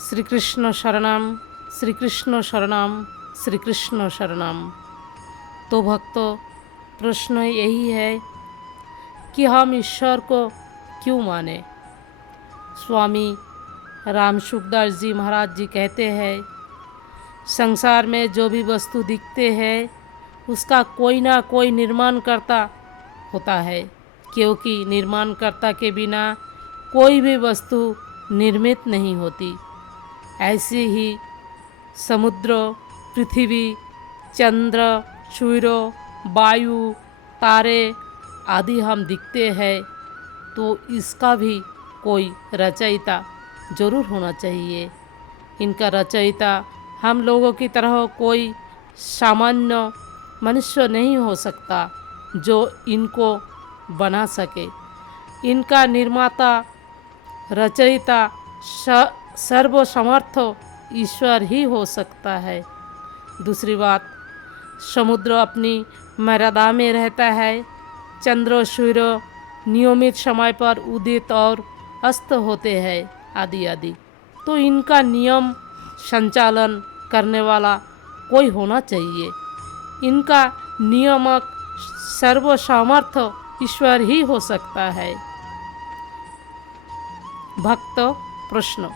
श्री कृष्ण शरणम, श्री कृष्ण शरणम, श्री कृष्ण शरणम। तो भक्तों, प्रश्न यही है कि हम ईश्वर को क्यों माने। स्वामी राम सुखदास जी महाराज जी कहते हैं, संसार में जो भी वस्तु दिखते हैं उसका कोई ना कोई निर्माणकर्ता होता है, क्योंकि निर्माणकर्ता के बिना कोई भी वस्तु निर्मित नहीं होती। ऐसे ही समुद्र, पृथ्वी, चंद्र, सूर्य, वायु, तारे आदि हम दिखते हैं, तो इसका भी कोई रचयिता जरूर होना चाहिए। इनका रचयिता हम लोगों की तरह कोई सामान्य मनुष्य नहीं हो सकता जो इनको बना सके। इनका निर्माता, रचयिता, सर्वसमर्थ ईश्वर ही हो सकता है। दूसरी बात, समुद्र अपनी मर्यादा में रहता है। चंद्र, सूर्य नियमित समय पर उदित और अस्त होते हैं, आदि आदि। तो इनका नियम संचालन करने वाला कोई होना चाहिए। इनका नियामक सर्वसमर्थ ईश्वर ही हो सकता है। भक्त प्रश्न,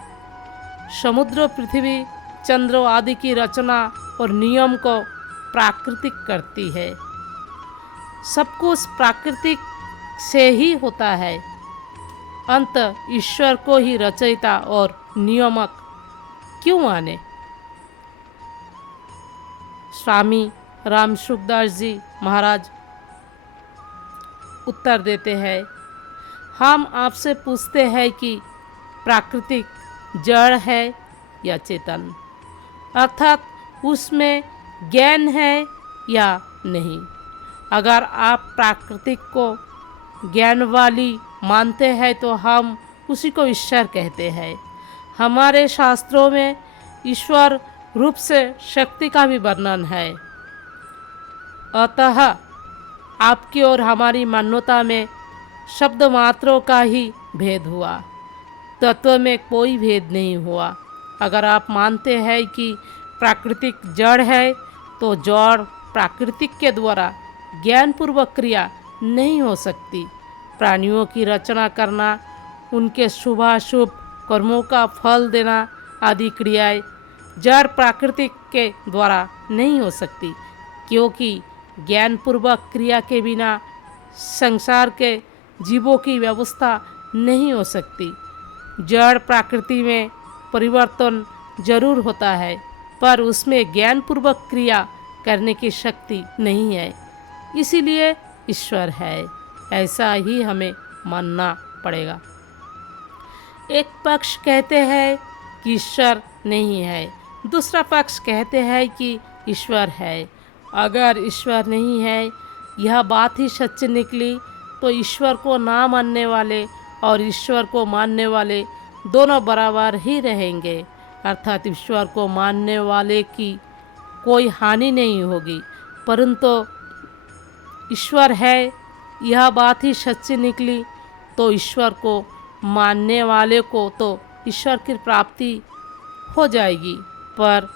समुद्र, पृथ्वी, चंद्र आदि की रचना और नियम को प्राकृतिक करती है। सब कुछ प्राकृतिक से ही होता है। अंत ईश्वर को ही रचयिता और नियामक क्यों माने। स्वामी राम सुखदास जी महाराज उत्तर देते हैं, हम आपसे पूछते हैं कि प्राकृतिक जड़ है या चेतन, अर्थात उसमें ज्ञान है या नहीं। अगर आप प्राकृतिक को ज्ञान वाली मानते हैं तो हम उसी को ईश्वर कहते हैं। हमारे शास्त्रों में ईश्वर रूप से शक्ति का भी वर्णन है। अतः आपकी और हमारी मान्यता में शब्द मात्रों का ही भेद हुआ, तत्व में कोई भेद नहीं हुआ। अगर आप मानते हैं कि प्राकृतिक जड़ है तो जड़ प्राकृतिक के द्वारा ज्ञानपूर्वक क्रिया नहीं हो सकती। प्राणियों की रचना करना, उनके शुभाशुभ कर्मों का फल देना आदि क्रियाएं जड़ प्राकृतिक के द्वारा नहीं हो सकती, क्योंकि ज्ञानपूर्वक क्रिया के बिना संसार के जीवों की व्यवस्था नहीं हो सकती। जड़ प्रकृति में परिवर्तन जरूर होता है, पर उसमें ज्ञानपूर्वक क्रिया करने की शक्ति नहीं है। इसीलिए ईश्वर है, ऐसा ही हमें मानना पड़ेगा। एक पक्ष कहते हैं कि ईश्वर नहीं है, दूसरा पक्ष कहते हैं कि ईश्वर है। अगर ईश्वर नहीं है यह बात ही सच्ची निकली तो ईश्वर को ना मानने वाले और ईश्वर को मानने वाले दोनों बराबर ही रहेंगे, अर्थात ईश्वर को मानने वाले की कोई हानि नहीं होगी। परंतु ईश्वर है यह बात ही सच्ची निकली तो ईश्वर को मानने वाले को तो ईश्वर की प्राप्ति हो जाएगी, पर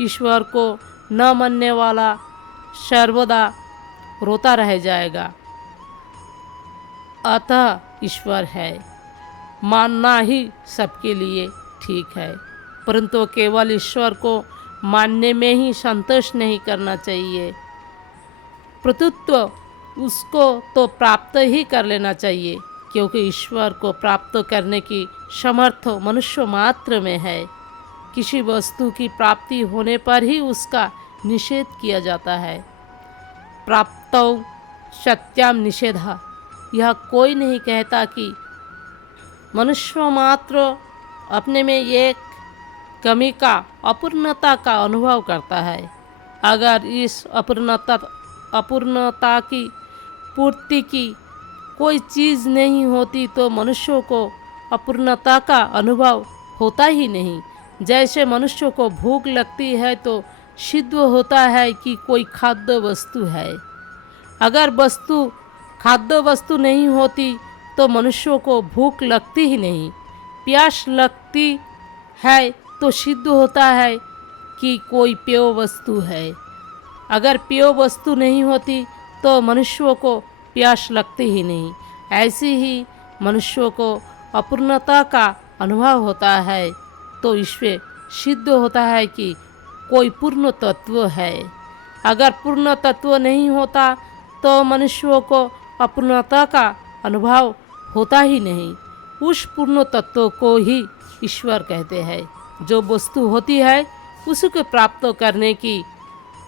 ईश्वर को न मानने वाला सर्वदा रोता रह जाएगा। अतः ईश्वर है, मानना ही सबके लिए ठीक है, परंतु केवल ईश्वर को मानने में ही संतोष नहीं करना चाहिए। प्रत्युत्व उसको तो प्राप्त ही कर लेना चाहिए, क्योंकि ईश्वर को प्राप्त करने की समर्थ मनुष्य मात्र में है। किसी वस्तु की प्राप्ति होने पर ही उसका निषेध किया जाता है। प्राप्तौ सत्याम निषेधा, यह कोई नहीं कहता कि मनुष्य मात्र अपने में एक कमी का, अपूर्णता का अनुभव करता है। अगर इस अपूर्णता की पूर्ति की कोई चीज़ नहीं होती तो मनुष्यों को अपूर्णता का अनुभव होता ही नहीं। जैसे मनुष्यों को भूख लगती है तो सिद्ध होता है कि कोई खाद्य वस्तु है। अगर खाद्य वस्तु नहीं होती तो मनुष्यों को भूख लगती ही नहीं। प्यास लगती है तो सिद्ध होता है कि कोई पेय वस्तु है। अगर पेय वस्तु नहीं होती तो मनुष्यों को प्यास लगती ही नहीं। ऐसे ही मनुष्यों को अपूर्णता का अनुभव होता है तो इससे सिद्ध होता है कि कोई पूर्ण तत्व है। अगर पूर्ण तत्व नहीं होता तो मनुष्यों को अपूर्णता का अनुभव होता ही नहीं। उस पूर्ण तत्व को ही ईश्वर कहते हैं। जो वस्तु होती है उसको प्राप्त करने की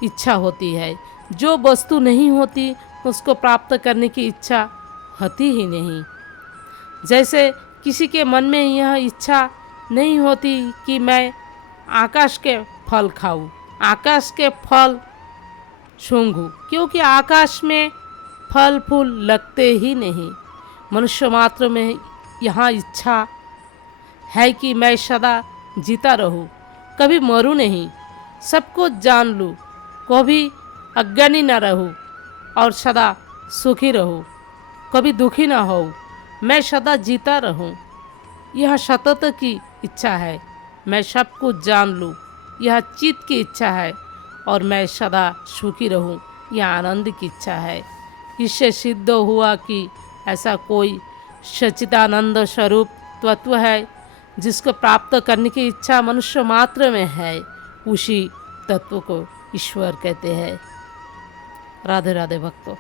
इच्छा होती है, जो वस्तु नहीं होती उसको प्राप्त करने की इच्छा होती ही नहीं। जैसे किसी के मन में यह इच्छा नहीं होती कि मैं आकाश के फल खाऊं, आकाश के फल सूंघूं, क्योंकि आकाश में फल फूल लगते ही नहीं। मनुष्य मात्र में यहाँ इच्छा है कि मैं सदा जीता रहूं, कभी मरूं नहीं, सब कुछ जान लूं, कभी अज्ञानी न रहूं और सदा सुखी रहूं, कभी दुखी न हो, मैं सदा जीता रहूं। यह सतत की इच्छा है। मैं सब कुछ जान लूं, यह चित्त की इच्छा है। और मैं सदा सुखी रहूं, यह आनंद की इच्छा है। इससे सिद्ध हुआ कि ऐसा कोई सच्चिदानंद स्वरूप तत्व है जिसको प्राप्त करने की इच्छा मनुष्य मात्र में है। उसी तत्व को ईश्वर कहते हैं। राधे राधे भक्तों।